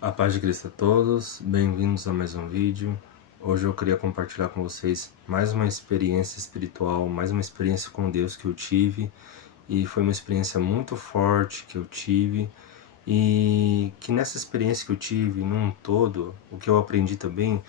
A paz de Cristo a todos, bem-vindos a mais um vídeo. Hoje eu queria compartilhar com vocês mais uma experiência espiritual, mais uma experiência com Deus que eu tive. E foi uma experiência muito forte que eu tive. E que nessa experiência que eu tive, num todo, o que eu aprendi também,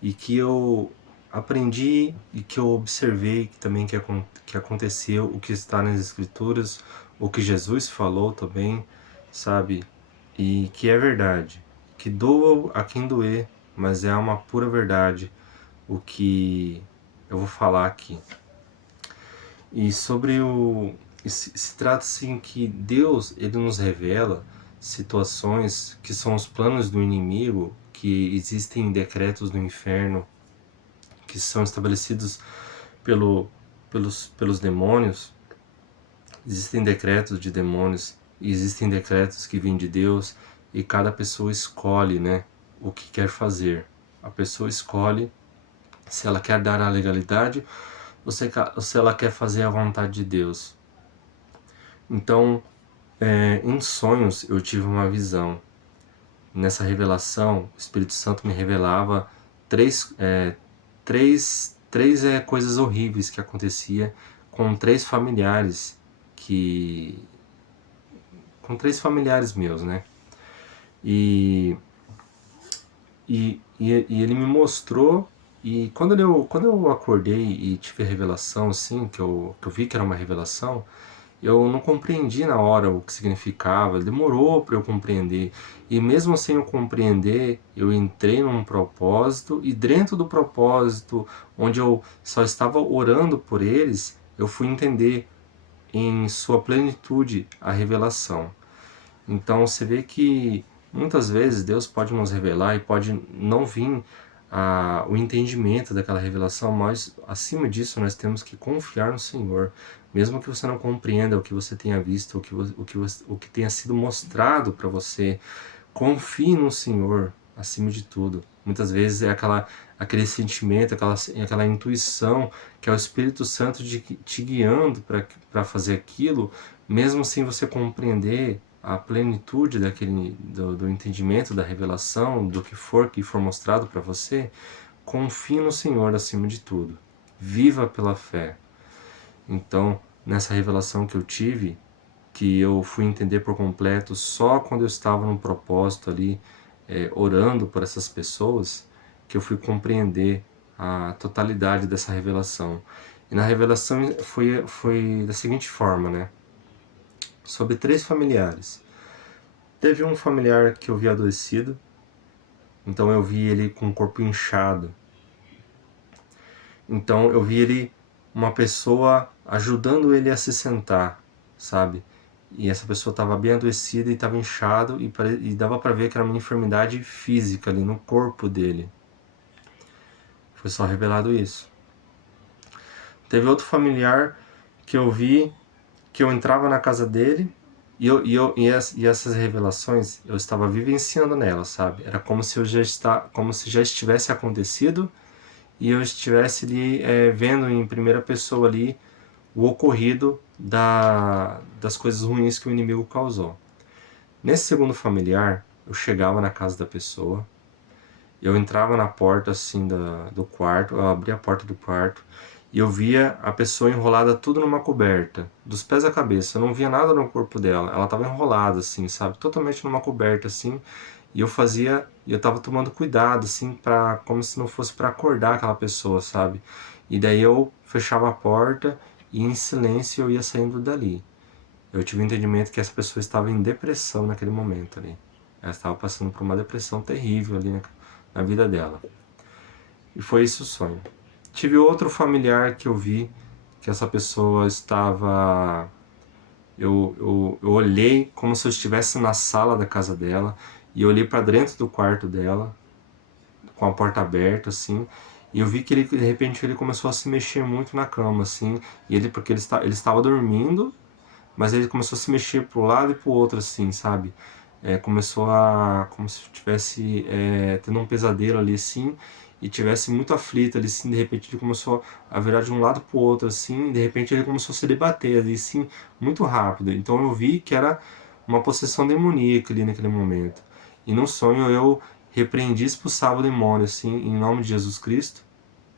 e que eu aprendi e que eu observei que também que aconteceu, o que está nas Escrituras, o que Jesus falou também, sabe? E que é verdade, que doa a quem doer, mas é uma pura verdade o que eu vou falar aqui. E sobre se trata assim que Deus, ele nos revela situações que são os planos do inimigo, que existem decretos do inferno que são estabelecidos pelos demônios. Existem decretos de demônios, existem decretos que vêm de Deus, e cada pessoa escolhe, né, o que quer fazer. A pessoa escolhe se ela quer dar a legalidade ou se ela quer fazer a vontade de Deus. Então, em sonhos eu tive uma visão. Nessa revelação, o Espírito Santo me revelava três coisas horríveis que acontecia com três familiares que com três familiares meus, né? E, e ele me mostrou, e quando eu acordei e tive a revelação, assim, que eu vi que era uma revelação, eu não compreendi na hora o que significava, demorou para eu compreender. E mesmo sem eu compreender, eu entrei num propósito, e dentro do propósito, onde eu só estava orando por eles, eu fui entender em sua plenitude a revelação. Então você vê que muitas vezes Deus pode nos revelar e pode não vir o entendimento daquela revelação, mas acima disso nós temos que confiar no Senhor. Mesmo que você não compreenda o que você tenha visto, o que tenha sido mostrado para você, confie no Senhor acima de tudo. Muitas vezes é aquele sentimento, aquela intuição que é o Espírito Santo te guiando para fazer aquilo, mesmo sem você compreender a plenitude do entendimento, da revelação, do que for mostrado para você. Confie no Senhor acima de tudo. Viva pela fé. Então, nessa revelação que eu tive, que eu fui entender por completo só quando eu estava num propósito ali, orando por essas pessoas, que eu fui compreender a totalidade dessa revelação. E na revelação foi da seguinte forma, né? Sobre três familiares. Teve um familiar que eu vi adoecido, então eu vi ele com o corpo inchado. Então eu vi ele, uma pessoa ajudando ele a se sentar, sabe? E essa pessoa estava bem adoecida e estava inchado, e dava para ver que era uma enfermidade física ali no corpo dele. Foi só revelado isso. Teve outro familiar que eu vi, que eu entrava na casa dele, e essas revelações eu estava vivenciando nelas, sabe? Era como se como se já estivesse acontecido, e eu estivesse ali vendo em primeira pessoa ali o ocorrido das coisas ruins que o inimigo causou. Nesse segundo familiar, eu chegava na casa da pessoa, eu entrava na porta assim do quarto, eu abria a porta do quarto e eu via a pessoa enrolada tudo numa coberta, dos pés à cabeça. Eu não via nada no corpo dela, ela estava enrolada assim, sabe, totalmente numa coberta assim. E eu tava tomando cuidado assim, para como se não fosse para acordar aquela pessoa, sabe? E daí eu fechava a porta e em silêncio eu ia saindo dali. Eu tive o entendimento que essa pessoa estava em depressão naquele momento ali. Ela estava passando por uma depressão terrível ali na vida dela. E foi esse o sonho. Tive outro familiar que eu vi, que essa pessoa estava... Eu olhei como se eu estivesse na sala da casa dela, e eu olhei para dentro do quarto dela, com a porta aberta, assim, e eu vi que ele, de repente, ele começou a se mexer muito na cama, assim, e porque ele estava dormindo, mas ele começou a se mexer pro lado e pro outro, assim, sabe? Começou como se estivesse tendo um pesadelo ali, assim, e tivesse muito aflito ali, assim, de repente ele começou a virar de um lado pro outro, assim, e de repente ele começou a se debater ali, assim, muito rápido. Então eu vi que era uma possessão demoníaca ali naquele momento. E num sonho eu repreendi e expulsava o demônio, assim, em nome de Jesus Cristo.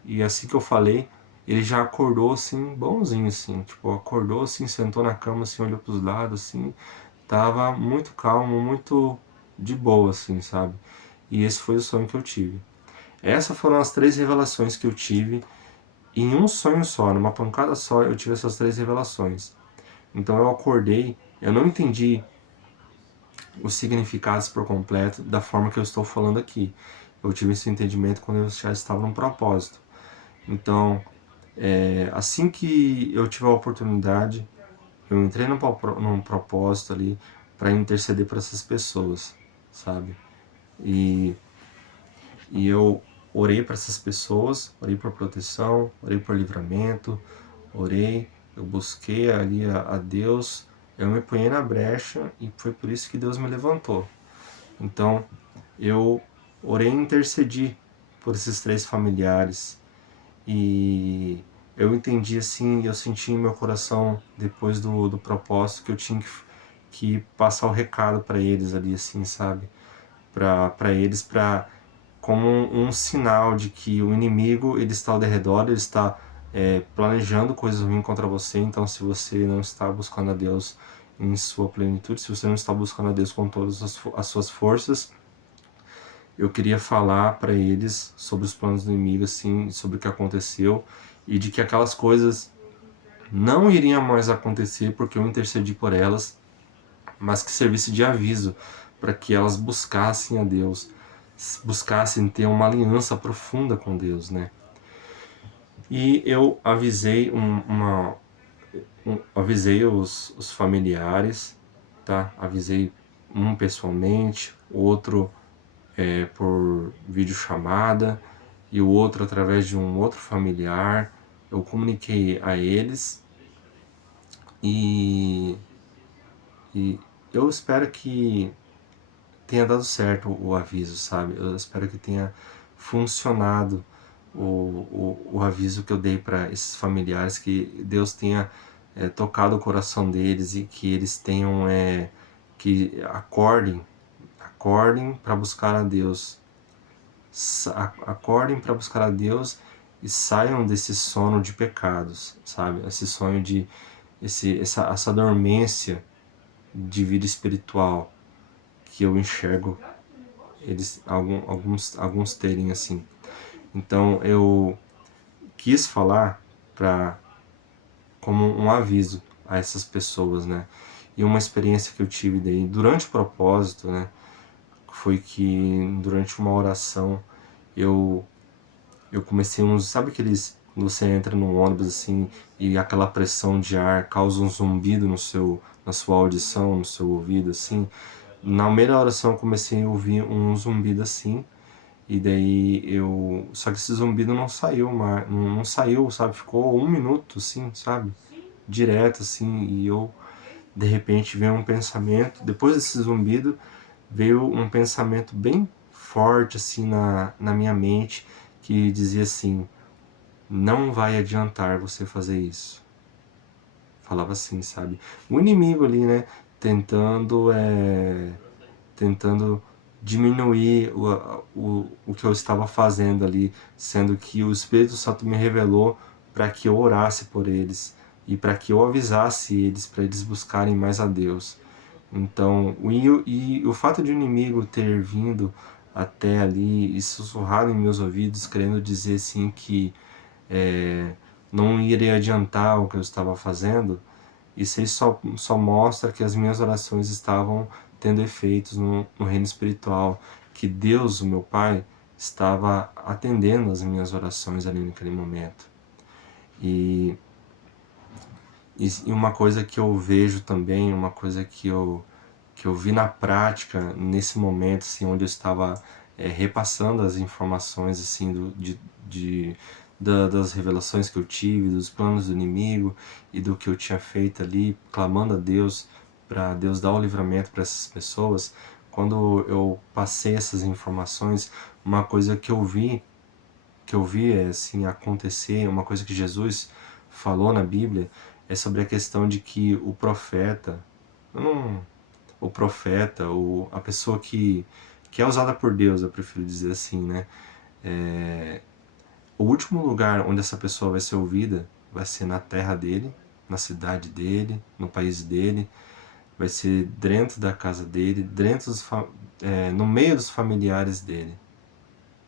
E assim que eu falei, ele já acordou, assim, bonzinho, assim. Tipo, acordou, assim, sentou na cama, assim, olhou pros lados, assim. Tava muito calmo, muito de boa, assim, sabe? E esse foi o sonho que eu tive. Essas foram as 3 revelações que eu tive em um sonho só, numa pancada só, eu tive essas 3 revelações. Então eu acordei, eu não entendi os significados por completo da forma que eu estou falando aqui. Eu tive esse entendimento quando eu já estava num propósito. Então, assim que eu tive a oportunidade, eu entrei num propósito ali para interceder por essas pessoas, sabe? E, e eu orei para essas pessoas, orei por proteção, orei por livramento, orei, eu busquei ali a Deus, eu me ponhei na brecha e foi por isso que Deus me levantou. Então, eu orei e intercedi por esses 3 familiares e eu entendi assim, eu senti em meu coração depois do propósito que eu tinha que passar o recado para eles ali assim, sabe? Para eles, como um sinal de que o inimigo ele está ao derredor, ele está planejando coisas ruins contra você. Então, se você não está buscando a Deus em sua plenitude, se você não está buscando a Deus com todas as suas forças, eu queria falar para eles sobre os planos do inimigo, assim, sobre o que aconteceu e de que aquelas coisas não iriam mais acontecer porque eu intercedi por elas, mas que servisse de aviso para que elas buscassem a Deus, buscassem ter uma aliança profunda com Deus, né? E eu avisei avisei os familiares, tá? Avisei um pessoalmente, outro por videochamada e o outro através de um outro familiar. Eu comuniquei a eles e, e eu espero que tenha dado certo o aviso, sabe? Eu espero que tenha funcionado o aviso que eu dei para esses familiares, que Deus tenha tocado o coração deles e que eles tenham que acordem para buscar a Deus, acordem para buscar a Deus e saiam desse sono de pecados, sabe? Esse sonho de essa dormência de vida espiritual que eu enxergo eles alguns terem assim. Então eu quis falar para como um aviso a essas pessoas, né? E uma experiência que eu tive daí durante o propósito, né, foi que durante uma oração eu comecei sabe aqueles quando você entra num ônibus assim e aquela pressão de ar causa um zumbido na sua audição, no seu ouvido assim. Na meia da oração eu comecei a ouvir um zumbido assim. E daí só que esse zumbido não saiu, não saiu, sabe? Ficou 1 minuto, assim, sabe? Direto, assim, e de repente, veio um pensamento, depois desse zumbido, veio um pensamento bem forte, assim, na minha mente, que dizia assim: não vai adiantar você fazer isso. Falava assim, sabe? O inimigo ali, né? Tentando diminuir o que eu estava fazendo ali, sendo que o Espírito Santo me revelou para que eu orasse por eles e para que eu avisasse eles, para eles buscarem mais a Deus. Então, o fato de o inimigo ter vindo até ali e sussurrado em meus ouvidos, querendo dizer assim que não iria adiantar o que eu estava fazendo, isso aí só mostra que as minhas orações estavam tendo efeitos no reino espiritual, que Deus, o meu Pai, estava atendendo as minhas orações ali naquele momento. E uma coisa que eu vejo também, uma coisa que eu vi na prática nesse momento, assim, onde eu estava repassando as informações assim de, das revelações que eu tive, dos planos do inimigo e do que eu tinha feito ali, clamando a Deus para Deus dar o livramento para essas pessoas. Quando eu passei essas informações, uma coisa que eu vi assim acontecer, uma coisa que Jesus falou na Bíblia é sobre a questão de que o profeta, não, o profeta, a pessoa que é usada por Deus, eu prefiro dizer assim, né? O último lugar onde essa pessoa vai ser ouvida vai ser na terra dele, na cidade dele, no país dele, vai ser dentro da casa dele, no meio dos familiares dele,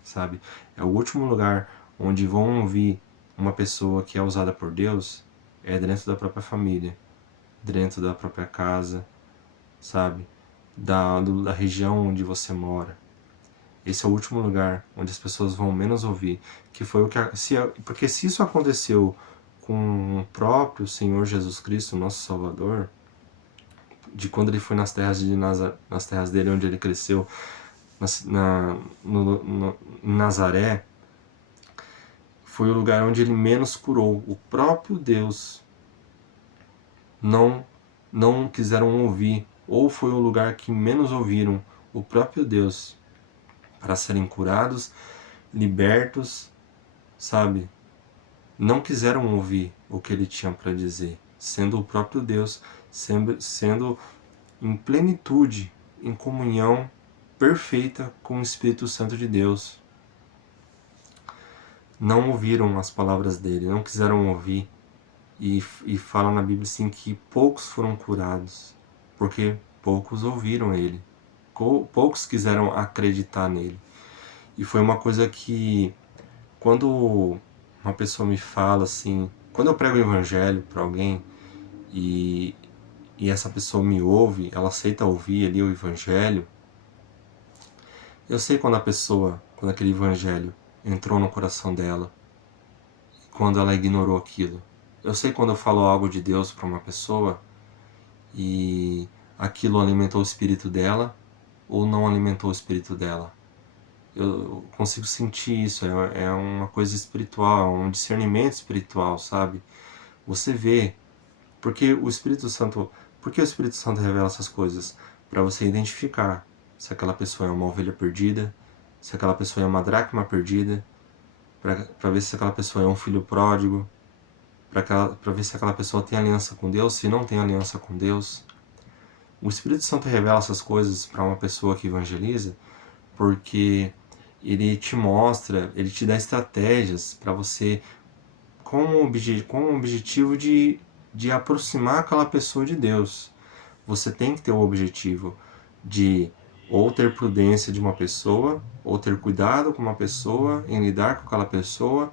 sabe? É o último lugar onde vão ouvir uma pessoa que é usada por Deus, é dentro da própria família, dentro da própria casa, sabe? Da região onde você mora. Esse é o último lugar onde as pessoas vão menos ouvir, que foi o que porque se isso aconteceu com o próprio Senhor Jesus Cristo, nosso Salvador, de quando ele foi nas terras nas terras dele onde ele cresceu, em Nazaré, foi o lugar onde ele menos curou. O próprio Deus não quiseram ouvir, ou foi o lugar que menos ouviram o próprio Deus para serem curados, libertos, sabe? Não quiseram ouvir o que ele tinha para dizer, sendo o próprio Deus, sendo em plenitude, em comunhão perfeita com o Espírito Santo de Deus. Não ouviram as palavras dele, não quiseram ouvir, e fala na Bíblia assim que poucos foram curados, porque poucos ouviram ele, poucos quiseram acreditar nele. E foi uma coisa que, quando uma pessoa me fala assim, quando eu prego o evangelho para alguém e, essa pessoa me ouve, ela aceita ouvir ali o evangelho, eu sei quando aquele evangelho entrou no coração dela, quando ela ignorou aquilo. Eu sei quando eu falo algo de Deus para uma pessoa e aquilo alimentou o espírito dela ou não alimentou o espírito dela. Eu consigo sentir isso, é uma coisa espiritual, é um discernimento espiritual, sabe? Você vê, porque o Espírito Santo, revela essas coisas? Para você identificar se aquela pessoa é uma ovelha perdida, se aquela pessoa é uma dracma perdida, para ver se aquela pessoa é um filho pródigo, para ver se aquela pessoa tem aliança com Deus, se não tem aliança com Deus. O Espírito Santo revela essas coisas para uma pessoa que evangeliza, porque ele te mostra, ele te dá estratégias para você, com o objetivo de aproximar aquela pessoa de Deus. Você tem que ter o objetivo de ou ter prudência de uma pessoa, ou ter cuidado com uma pessoa, em lidar com aquela pessoa,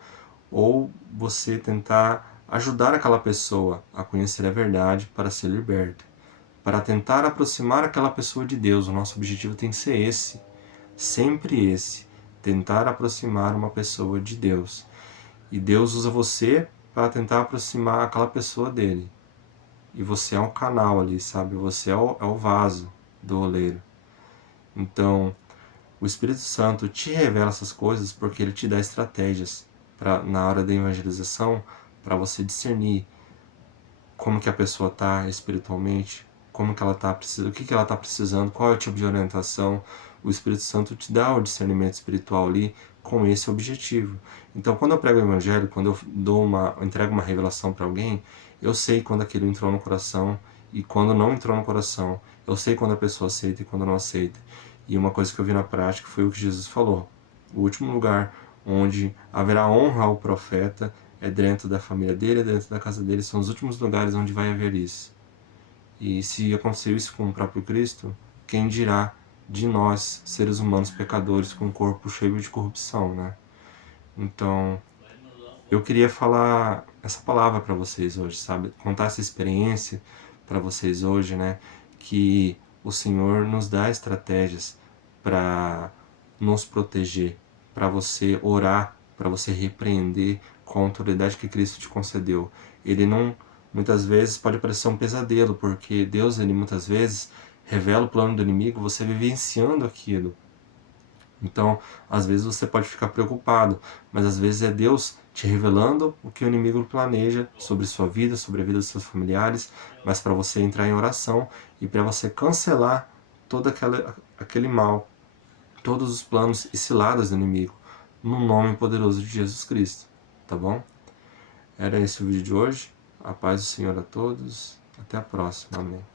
ou você tentar ajudar aquela pessoa a conhecer a verdade para ser liberta, para tentar aproximar aquela pessoa de Deus. O nosso objetivo tem que ser esse, sempre esse, tentar aproximar uma pessoa de Deus. E Deus usa você para tentar aproximar aquela pessoa dele. E você é um canal ali, sabe? Você é o vaso do oleiro. Então, o Espírito Santo te revela essas coisas porque ele te dá estratégias na hora da evangelização, para você discernir como que a pessoa está espiritualmente, como que ela tá precisando, o que ela está precisando, qual é o tipo de orientação. O Espírito Santo te dá o discernimento espiritual ali com esse objetivo. Então, quando eu prego o evangelho, quando eu entrego uma revelação para alguém, eu sei quando aquilo entrou no coração e quando não entrou no coração. Eu sei quando a pessoa aceita e quando não aceita. E uma coisa que eu vi na prática foi o que Jesus falou. O último lugar onde haverá honra ao profeta é dentro da família dele, é dentro da casa dele. São os últimos lugares onde vai haver isso. E se aconteceu isso com o próprio Cristo, quem dirá de nós, seres humanos pecadores, com um corpo cheio de corrupção, né? Então, eu queria falar essa palavra para vocês hoje, sabe? Contar essa experiência para vocês hoje, né? Que o Senhor nos dá estratégias para nos proteger, para você orar, para você repreender com a autoridade que Cristo te concedeu. Ele não, muitas vezes pode parecer um pesadelo, porque Deus, ele muitas vezes revela o plano do inimigo, você vivenciando aquilo. Então, às vezes você pode ficar preocupado, mas às vezes é Deus te revelando o que o inimigo planeja sobre sua vida, sobre a vida dos seus familiares, mas para você entrar em oração e para você cancelar todo aquele mal, todos os planos e ciladas do inimigo, no nome poderoso de Jesus Cristo, tá bom? Era esse o vídeo de hoje. A paz do Senhor a todos. Até a próxima. Amém.